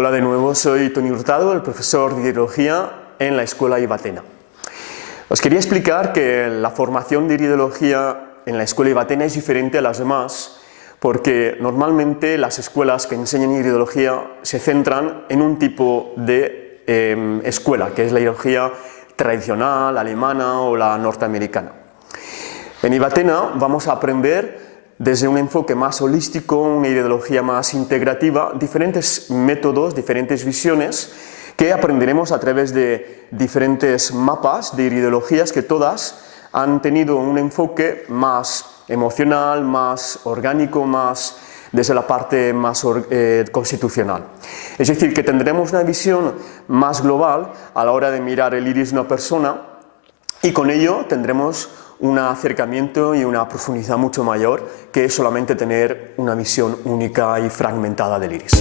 Hola de nuevo, soy Toni Hurtado, el profesor de Iridología en la Escuela Ibatena. Os quería explicar que la formación de Iridología en la Escuela Ibatena es diferente a las demás porque normalmente las escuelas que enseñan Iridología se centran en un tipo de escuela, que es la Iridología tradicional, alemana o la norteamericana. En Ibatena vamos a aprender desde un enfoque más holístico, una ideología más integrativa, diferentes métodos, diferentes visiones que aprenderemos a través de diferentes mapas de ideologías que todas han tenido un enfoque más emocional, más orgánico, más desde la parte más constitucional. Es decir, que tendremos una visión más global a la hora de mirar el iris de una persona y con ello tendremos un acercamiento y una profundidad mucho mayor que solamente tener una visión única y fragmentada del iris.